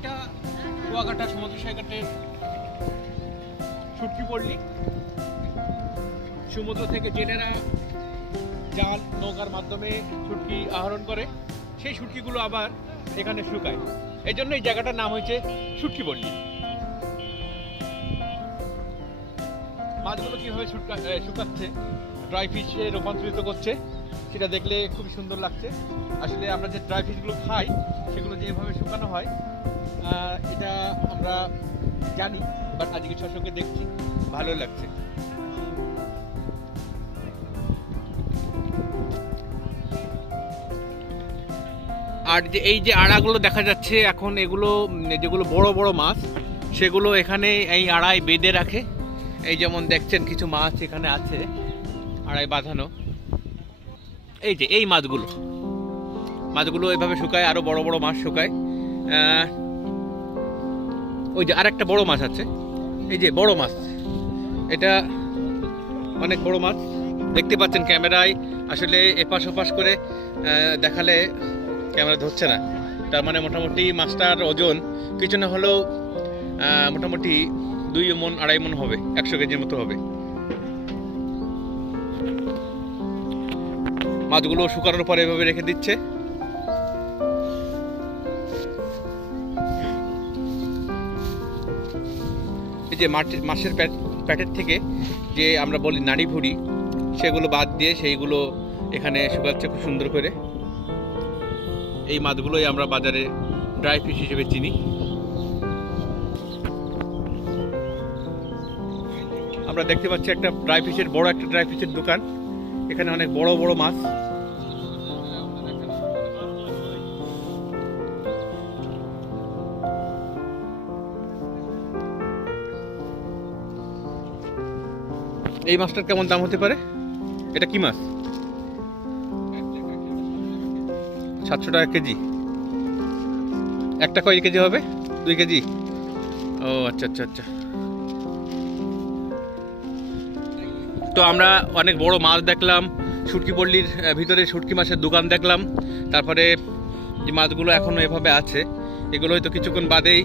এটা কুয়াকাটা সমুদ্র সৈকতের শুটকি পল্লী। সমুদ্র থেকে জেলেরা জাল নৌকার মাধ্যমে শুটকি আহরণ করে, সেই শুটকিগুলো আবার এখানে শুকায়। এই জন্য এই জায়গাটার নাম হয়েছে শুটকি পল্লী। মাছগুলো কীভাবে শুকাচ্ছে, ড্রাই ফিশে রূপান্তরিত করছে, সেটা দেখলে খুবই সুন্দর লাগছে। আসলে আমরা যে ড্রাই ফিশগুলো খাই সেগুলো যেভাবে শুকানো হয় এটা আমরা জানি, বাট আজকে সশকে দেখছি, ভালো লাগছে। আর যে এই যে আড়াগুলো দেখা যাচ্ছে এখন, এগুলো যেগুলো বড় বড় মাছ সেগুলো এখানে এই আড়ায় বেঁধে রাখে। এই যেমন দেখছেন কিছু মাছ এখানে আছে আড়ায় বাঁধানো। এই যে এই মাছগুলো এভাবে শুকায়, আরো বড় বড় মাছ শুকায়। ওই যে আরেকটা বড় মাছ আছে, এই যে বড় মাছ, এটা অনেক বড় মাছ দেখতে পাচ্ছেন ক্যামেরায়। আসলে এপাশ ওপাশ করে দেখালে ক্যামেরা ধরছে না, তার মানে মোটামুটি মাছটার ওজন কিছু না হলেও মোটামুটি 2 মণ 2.5 মণ হবে, 100 কেজির মতো হবে। মাছগুলো শুকানোর পরে এভাবে রেখে দিচ্ছে। এই যে মাছের প্যাটের থেকে যে আমরা বলি নাড়ি ভুড়ি, সেগুলো বাদ দিয়ে সেইগুলো এখানে শুকাচ্ছে খুব সুন্দর করে। এই মাছগুলোই আমরা বাজারে ড্রাই ফিশ হিসেবে চিনি। আমরা দেখতে পাচ্ছি একটা বড় একটা ড্রাই ফিশের দোকান। এখানে অনেক বড় বড় মাছ। এই মাছটার কেমন দাম হতে পারে? এটা কি মাছ? 700 টাকা কেজি। একটা কয় কেজি হবে? 2 কেজি। ও আচ্ছা আচ্ছা আচ্ছা। তো আমরা অনেক বড় মাছ দেখলাম, শুটকি পল্লীর ভিতরে শুটকি মাছের দোকান দেখলাম। তারপরে যে মাছগুলো এখনো এভাবে আছে, এগুলো হয়তো কিছুক্ষণ বাদেই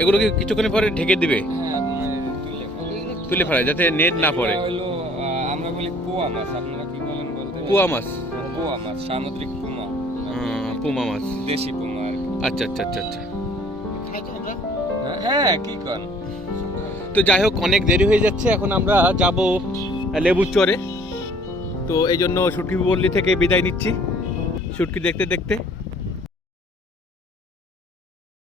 এগুলো কি কিছুক্ষণের পরে ঢেকে দিবে? তুলে ফেলে যাতে নেট না পড়ে। আমরা বলি পোয়া মাছ, আপনারা কি বলেন বলতে? পোয়া মাছ, পোয়া মাছ, সামুদ্রিক পুমা। পুমা মাছ, দেশি পুমা আর কি। আচ্ছা আচ্ছা আচ্ছা আচ্ছা। হ্যাঁ কি কর। তো যাই হোক, অনেক দেরি হয়ে যাচ্ছে, এখন আমরা যাব লেবুর চরে। তো এই জন্য শুটকি পল্লী থেকে বিদায় নিচ্ছি, শুটকি দেখতে দেখতে।